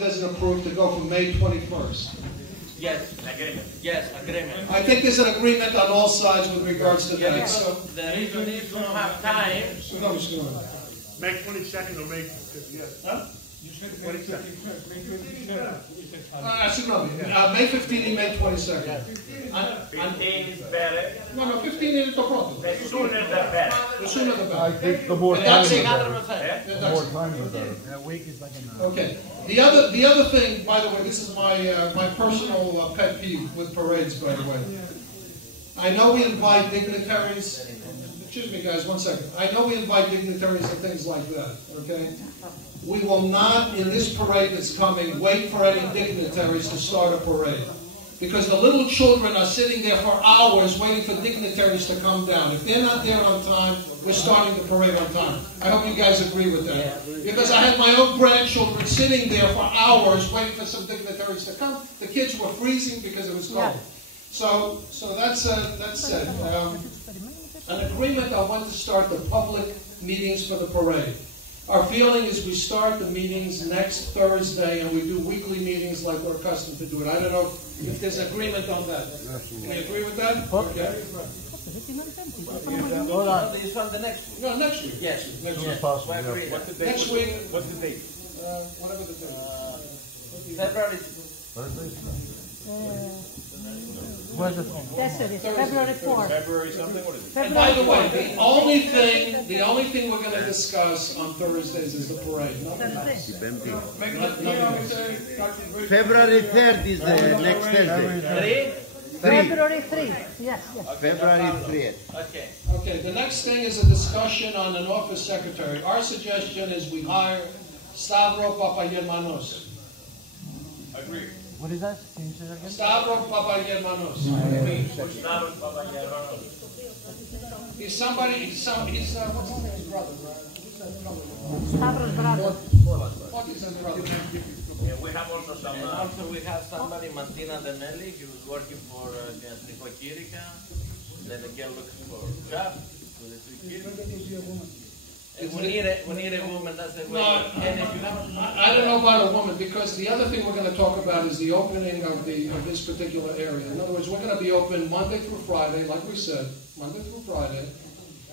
Doesn't approve to go from May 21st. Yes, agreement. Yes, agreement. I think there's an agreement on all sides with regards to that. So the reason is to have time. May 22nd or May 5th, yes. Huh? You said May 22nd. May 15 and May 22nd. 15 is better. No, 15 is the problem. The sooner the better. The sooner the better. I think the more time the better. The more time the better. A week is like an Okay. The other thing, by the way, this is my personal pet peeve with parades, by the way. I know we invite dignitaries. Excuse me, guys, 1 second. I know we invite dignitaries and things like that, okay? We will not, in this parade that's coming, wait for any dignitaries to start a parade. Because the little children are sitting there for hours waiting for dignitaries to come down. If they're not there on time, we're starting the parade on time. I hope you guys agree with that. Because I had my own grandchildren sitting there for hours waiting for some dignitaries to come. The kids were freezing because it was cold. So that's said. An agreement on when to start the public meetings for the parade. Our feeling is we start the meetings next Thursday and we do weekly meetings like we're accustomed to do it. I don't know if there's agreement on that. Can you agree with that? Okay. Hold on. This one the next week. No, next week. Yes. Next As soon week. as possible. What's the date? Next week. What's the date? Whatever the date. February. Where's it? February 4th. February something? What is it? And by the way, the only thing we're going to discuss on Thursdays is the parade. February 3rd is the next Thursday. February 3. Yes. February 3rd. Okay. Okay, the next thing is a discussion on an office secretary. Our suggestion is we hire Stavro Papagermanos. Agreed. What is that? Can you say that again? Stavro Papagermanos. He's somebody, he's what's his brother, right? Stavros brother. What is his brother? We have also some. Also, we have somebody, Martina Denelli. He was working for Teatrico Kirica. Then again, looking for job for the we need a woman. That's the way. No, I don't know about a woman, because the other thing we're going to talk about is the opening of this particular area. In other words, we're going to be open Monday through Friday, like we said, Monday through Friday,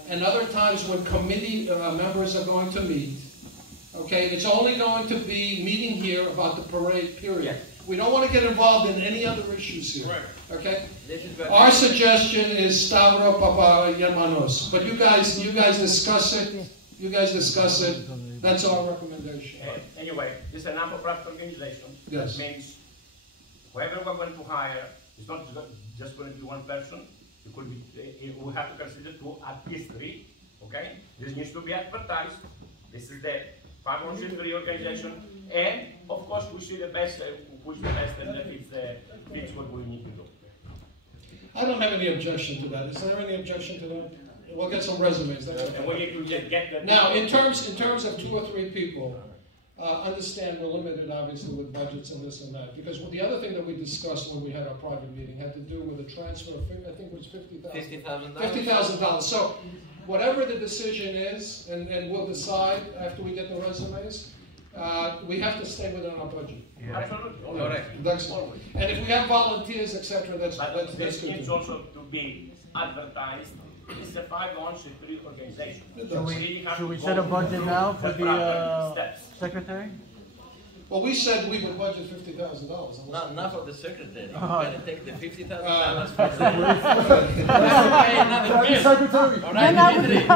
and other times when committee members are going to meet. Okay, and it's only going to be meeting here about the parade, period. We don't want to get involved in any other issues here. Right. Okay? Our suggestion is Stavro Papagermanos. But you guys discuss it. You guys discuss it. That's our recommendation. Anyway, this is an non-profit organization. Yes. That means whoever we're going to hire is not just going to be one person. It could be, we have to consider at least 3. Okay? This needs to be advertised. This is the partnership organization. And of course, we see the best, who's the best, and that fits what we need to do. I don't have any objection to that. Is there any objection to that? We'll get some resumes. And we need to get that. Now, in terms of 2 or 3 people, understand we're limited, obviously, with budgets and this and that. Because the other thing that we discussed when we had our private meeting had to do with a transfer of, I think it was $50,000. $50,000. So, whatever the decision is, and we'll decide after we get the resumes, we have to stay within our budget. Absolutely. Correct. And if we have volunteers, etc., that's good. This needs also to be advertised. It's a 501c3 organization. Should we set a budget now for the secretary? Well, we said we would budget $50,000. Not for the secretary. You Uh-huh. better take the $50,000 for the Secretary. Then I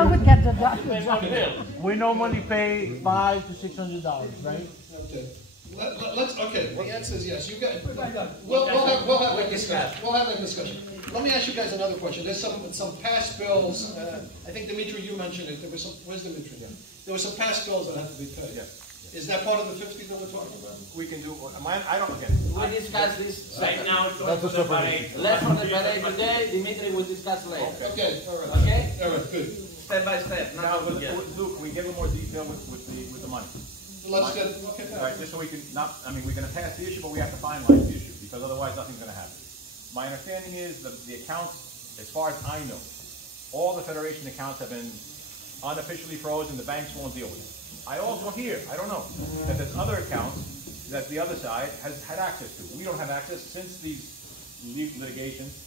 would get the job. We normally pay $500 to $600, right? Okay. Okay. The answer is yes. You guys. We'll have a discussion. We'll have a discussion. Let me ask you guys another question. There's some past bills. I think Dimitri, you mentioned it. There was some. Where's Dimitri? There were some past bills that had to be paid. Yeah. Is that part of the 50 that we're talking about? We can do. I don't get. We discuss this Right now, it's That's a for the separate parade. Less for the parade today. Dimitri will discuss later. Okay. All right. Okay. All right. Good. Step by step. Now, Not together. Luke, we give them more detail with the money. Let's get. Okay. All right, just so we can not. I mean, we're going to pass the issue, but we have to finalize the issue because otherwise nothing's going to happen. My understanding is that the accounts, as far as I know, all the Federation accounts have been unofficially frozen. The banks won't deal with it. I also hear, I don't know, that there's other accounts that the other side has had access to. We don't have access since these litigations.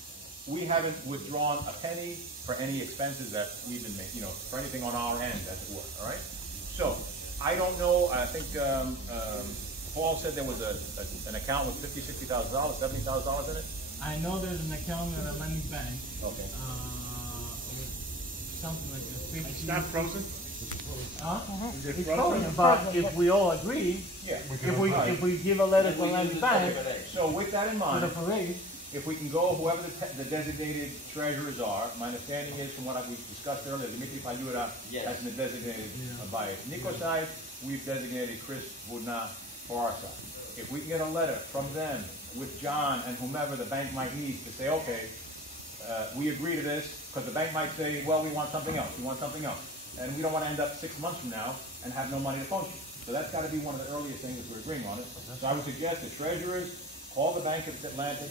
We haven't withdrawn a penny for any expenses that we've been making, for anything on our end, as it were, all right? So, I don't know, I think Paul said there was an account with $50,000, $60,000, $70,000 in it? I know there's an account at a money bank. Okay. With something like a 50. It's not frozen? Huh? Is it It's frozen? frozen, but if we all agree, Yeah. if we give a letter to Money Bank So with that in for mind, the parade, if we can go, whoever the designated treasurers are, my understanding is from what we discussed earlier, Dimitri Payura has been designated by Nico's side, we've designated Chris Budna for our side. If we can get a letter from them with John and whomever the bank might need to say, okay, we agree to this, because the bank might say, well, we want something else, and we don't want to end up 6 months from now and have no money to function. So that's got to be one of the earliest things that we're agreeing on it. So I would suggest the treasurers call the Bank of Atlantic,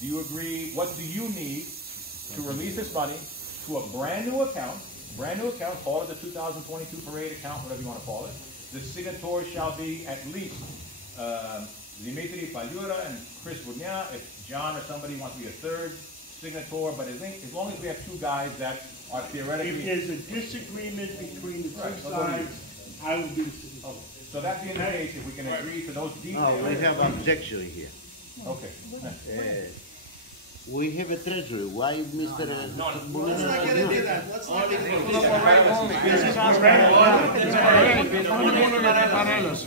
do you agree, what do you need to release this money to a brand new account, call it the 2022 parade account, whatever you want to call it. The signatories shall be at least Dimitri Payura and Chris Budna. If John or somebody wants to be a third signator, but as long as we have two guys that are theoretically... If there's a disagreement between the two sides, I will be the signator. So that being the case, if we can agree to those details... No, we have objection here. Okay. We have a treasury. Why Mr. Let's not get into that. Let's not get into that. Parέλαση.